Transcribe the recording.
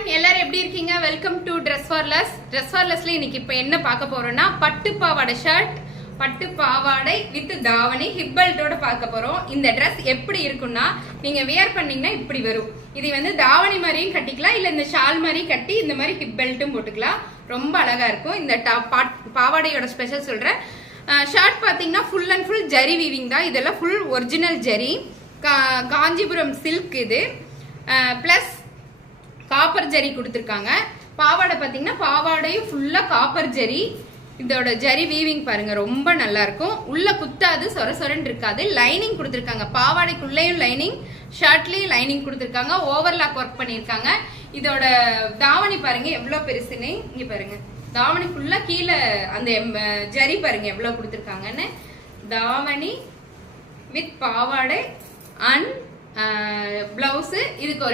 Everyone, எல்லாரும் எப்படி இருக்கீங்க? Welcome to dress for less. Dress for லெஸ்ல இன்னைக்கு இப்போ என்ன பார்க்க போறோம்னா பட்டு பாவாடை ஷர்ட், பட்டு பாவாடை வித் தாவணி ஹிப் பெல்ட்டோட பார்க்க போறோம். இந்த ட்ரெஸ் எப்படி இருக்கும்னா நீங்க வியர் பண்ணீங்கன்னா இப்படி வரும். இது வந்து தாவணி மாதிரியும் கட்டிக்கலாம், இல்ல இந்த ஷால் மாதிரி கட்டி இந்த மாதிரி ஹிப் பெல்ட்டும் போட்டுக்கலாம். ரொம்ப அழகா இருக்கும். இந்த பாவாடையோட ஸ்பெஷல் சொல்றேன். ஷர்ட் பாத்தீங்கன்னா full and full zari weaving தான். இதெல்லாம் full original zari, Kanchipuram silk. இது பிளஸ் காப்பர் ஜரி கொடுத்துருக்காங்க. பாவாடை பார்த்தீங்கன்னா பாவாடையும் ஃபுல்லாக காப்பர் ஜரி. இதோட ஜரி வீவிங் பாருங்க, ரொம்ப நல்லா இருக்கும். உள்ள குத்தாது, சொர சொரன்னு இருக்காது. லைனிங் கொடுத்துருக்காங்க, பாவாடைக்குள்ளேயும் லைனிங், ஷர்ட்லேயும் லைனிங் கொடுத்துருக்காங்க. ஓவர்லாக் ஒர்க் பண்ணியிருக்காங்க. இதோட தாவணி பாருங்க எவ்வளோ பெருசுன்னு. இங்கே பாருங்க, தாவணி ஃபுல்லாக கீழே அந்த ஜரி பாருங்க எவ்வளோ கொடுத்துருக்காங்கன்னு. தாவணி வித் பாவாடை அண்ட் பிளவுஸ். இதுக்கு ஒரு